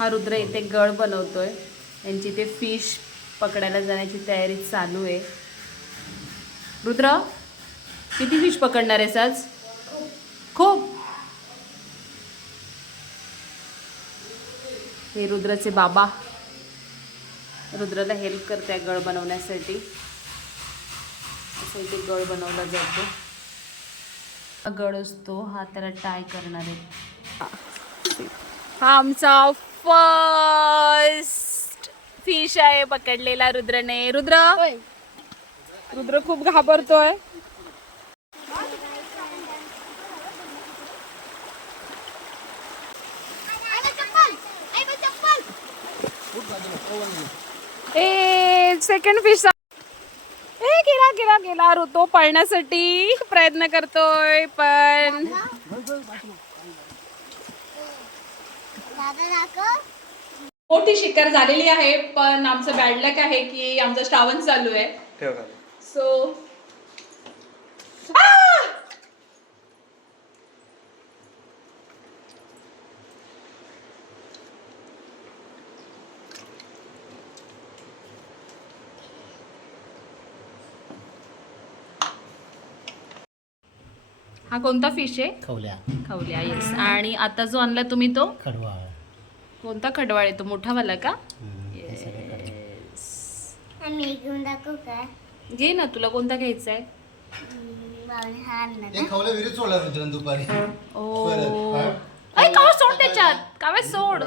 हा रुद्र इथे गळ बनवतोय. यांची ते फिश पकडायला जाण्याची तयारी चालू आहे. रुद्र किती फिश पकडणार आहेस आज? खूप. हे रुद्राचे बाबा रुद्राला हेल्प करते गळ बनवण्यासाठी. असं इथे गळ बनवला जातो. गळ असतो हा त्याला टाय करणार आहे. हा आमचा फर्स्ट फिश आहे पकडलेला रुद्रने. रुद्र खूप घाबरतोय. सेकंड फिश गेला गेला गेला. तो पळण्यासाठी प्रयत्न करतोय पण मोठी शिकार झालेली आहे. पण आमचं बॅड लक आहे की आमचं श्रावण चालू आहे. सो हा कोणता फिश आहे? खवल्या. येस. आणि आता जो आणला तुम्ही तो खडवाळ. कोणता खडवाळ आहे? तो मोठावाला का? मी घेऊन दाखवू का? घे ना, तुला कोणता घ्यायचा आहे? दुपारी ओ काव सोड त्याच्यात. काव्या सोड.